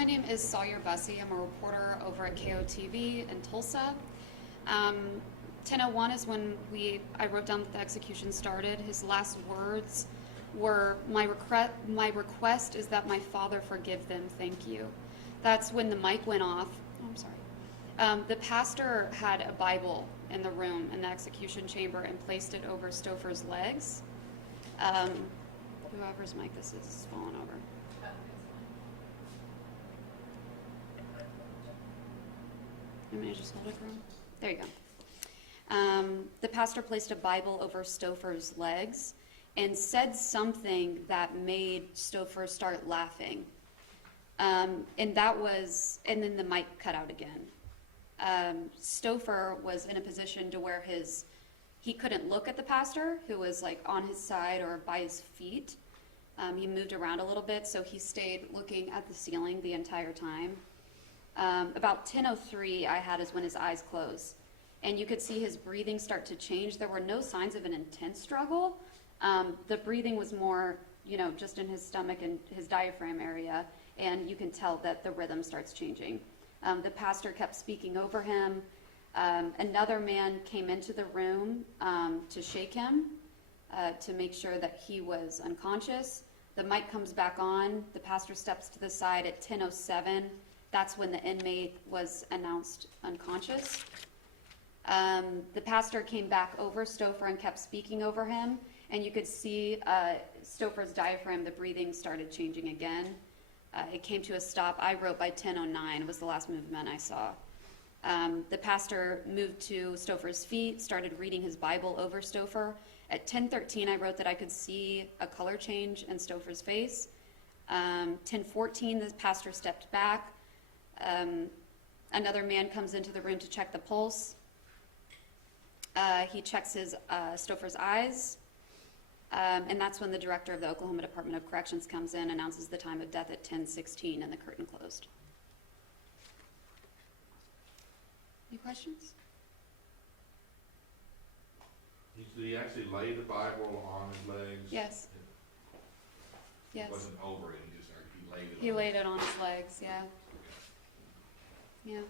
My name is Sawyer Buccy. I'm a reporter over at KOTV in Tulsa. 10:01 is when I wrote down that the execution started. His last words were, my request is that my Father forgive them, thank you. That's when the mic went off. Oh, I'm sorry. The pastor had a Bible in the room, in the execution chamber, and placed it over Stouffer's legs. Whoever's mic this is falling over. You want me to just hold it for him? There you go. The pastor placed a Bible over Stouffer's legs and said something that made Stouffer start laughing. And then the mic cut out again. Stouffer was in a position to where he couldn't look at the pastor, who was like on his side or by his feet. He moved around a little bit, so he stayed looking at the ceiling the entire time. About 10:03 I had is when his eyes closed. And you could see his breathing start to change. There were no signs of an intense struggle. The breathing was more, just in his stomach and his diaphragm area. And you can tell that the rhythm starts changing. The pastor kept speaking over him. Another man came into the room to shake him, to make sure that he was unconscious. The mic comes back on. The pastor steps to the side at 10:07. That's when the inmate was announced unconscious. The pastor came back over Stouffer and kept speaking over him, and you could see Stouffer's diaphragm, the breathing started changing again. It came to a stop. I wrote by 10:09 was the last movement I saw. The pastor moved to Stouffer's feet, started reading his Bible over Stouffer. At 10:13, I wrote that I could see a color change in Stouffer's face. 10:14, the pastor stepped back. Another man comes into the room to check the pulse. He checks Stouffer's eyes. And that's when the director of the Oklahoma Department of Corrections comes in, announces the time of death at 10:16, and the curtain closed. Any questions? Did he actually lay the Bible on his legs? Yes. Yes. It wasn't over it, he laid it He on laid it on his legs, yeah. Yeah.